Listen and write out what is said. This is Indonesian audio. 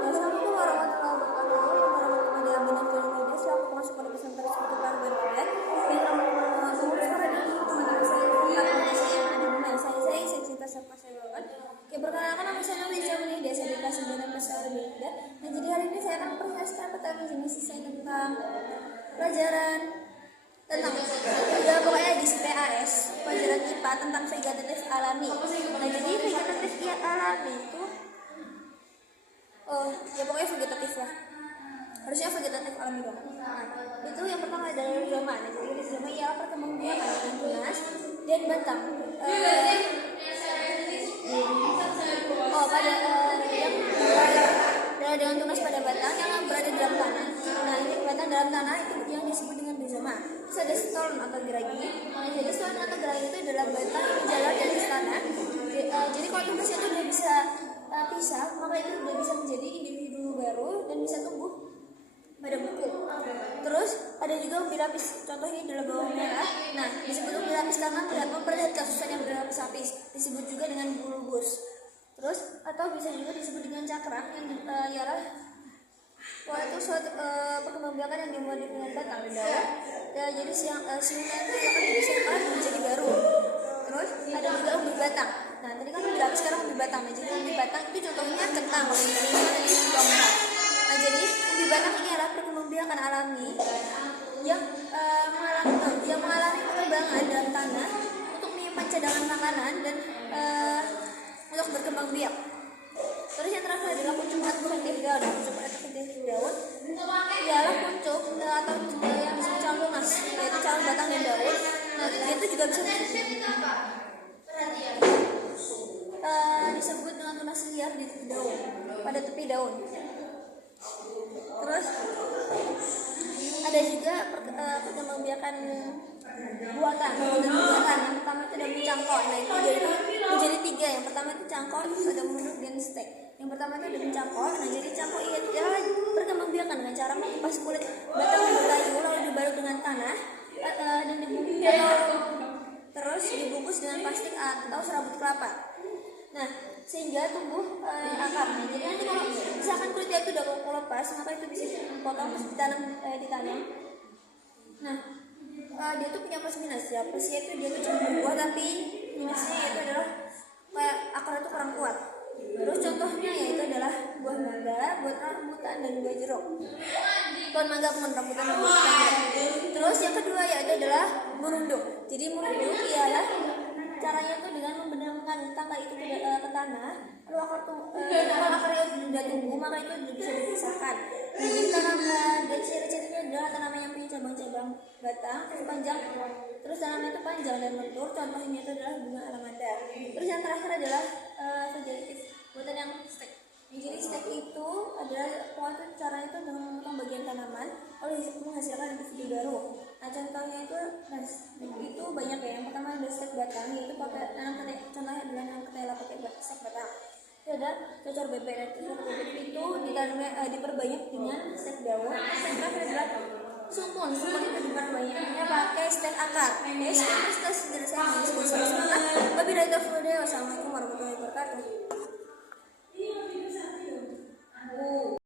Assalamualaikum warahmatullahi wabarakatuh. Yang berhormat kepada Abang dan Media selaku masuk pada pesantren seputar berbeda. Sekarang ini teman-teman saya cinta sama saya banget. Oke, perkenalkan nama saya Nurliza Media, saya di kelas 9 besar berbeda. Nah, jadi hari ini saya akan memperjelaskan materi jenis saya tentang pelajaran tentang pokoknya di PAS pelajaran IPA tentang vegetatif alami. Nah, jadi vegetatif alami itu ya pokoknya vegetatif lah, harusnya vegetatif alami dong. Nah, itu yang pertama adalah rizoma. Nah, jadi rizoma ialah perkembangbiakan dengan tunas dan batang yang dengan tunas pada batang yang berada dalam tanah. Nah, ini batang dalam tanah itu yang disebut dengan rizoma. Terus ada stolon atau geragi. Nah, jadi stolon atau geragi itu adalah batang yang jalan dari tanah. Jadi kalau tubuhnya itu udah bisa pisah, maka itu udah bisa menjadi individu baru dan bisa tumbuh pada buku. Terus ada juga umbi lapis, contohnya adalah bawang merah. Nah, disebut umbi lapis karena memperlihatkan susunan yang berlapis-lapis. Disebut juga dengan bulbus. Terus atau bisa juga disebut dengan cakram yang ialah itu suatu perkembangbiakan yang dimulai dengan batang dan daun. Jadi siungnya itu akan dipisahkan menjadi baru. Terus ada juga umbi batang. Nah, tadi kan umbi lapis, sekarang umbi batang. Nah, jadi umbi batang itu contohnya kentang, Nah, jadi umbi batang ini adalah perkembangbiakan alami yang mengalami perkembangan dalam tanah untuk menyimpan cadangan makanan dan untuk berkembang biak. Terus yang terakhir adalah kuncup adventitif daun. Kuncup adventitif daun ialah kuncup atau yang disebut calon tunas, yaitu calon batang dan daun. Nah, itu juga bisa disebut dengan tunas liar di daun, pada tepi daun. Terus ada juga perkembangbiakan buatan. Yang pertama itu ada mencangkok. Nah, itu jadi tiga. Yang pertama itu cangkok, terus ada mundur dan stek. Yang pertama itu ada mencangkok. Nah, jadi cangkok itu adalah perkembangbiakan dengan cara mengupas kulit batang yang berkayu lalu dibalut dengan tanah dan terus dibungkus dengan plastik atau serabut kelapa. Nah, sehingga tumbuh akar. Nah, jadi nanti kalau misalkan kulitnya itu udah lepas, maka itu bisa dipotong terus ditanam. Nah, dia tuh punya plus minus ya. Plusnya itu dia tuh cuma berbuah, tapi minusnya itu adalah kayak akarnya itu kurang kuat. Terus contohnya yaitu adalah buah mangga, buah rambutan, dan buah jeruk. Pohon mangga, pohon rambutan, dan buah jeruk. Terus yang kedua yaitu adalah merunduk. Jadi merunduk ialah caranya itu dengan membenamkan tangga itu ke tanah, lalu akarnya sudah tumbuh, maka itu bisa dipisahkan. Nah, jadi tanaman dan ciri-cirinya adalah tanaman yang punya cabang-cabang batang panjang, terus tanaman itu panjang dan lentur. Contohnya itu adalah bunga alamanda. Terus yang terakhir adalah vegetatif, buatan yang stek. Jadi stek itu adalah caranya itu dengan memotong bagian tanaman lalu menghasilkan individu baru. Nah, contohnya itu banyak ya. Yang pertama ada stek batang, yaitu pakai nanam contohnya adalah nanam ketela pakai stek batang. Itu ada cocor bebek, dan cocor bebek itu diperbanyak dengan stek daun. Yang terakhir adalah sukun itu diperbanyaknya pakai stek akar. Oke, sekian saya. Wabillahi taufiq wal hidayah. Wassalamualaikum warahmatullahi wabarakatuh.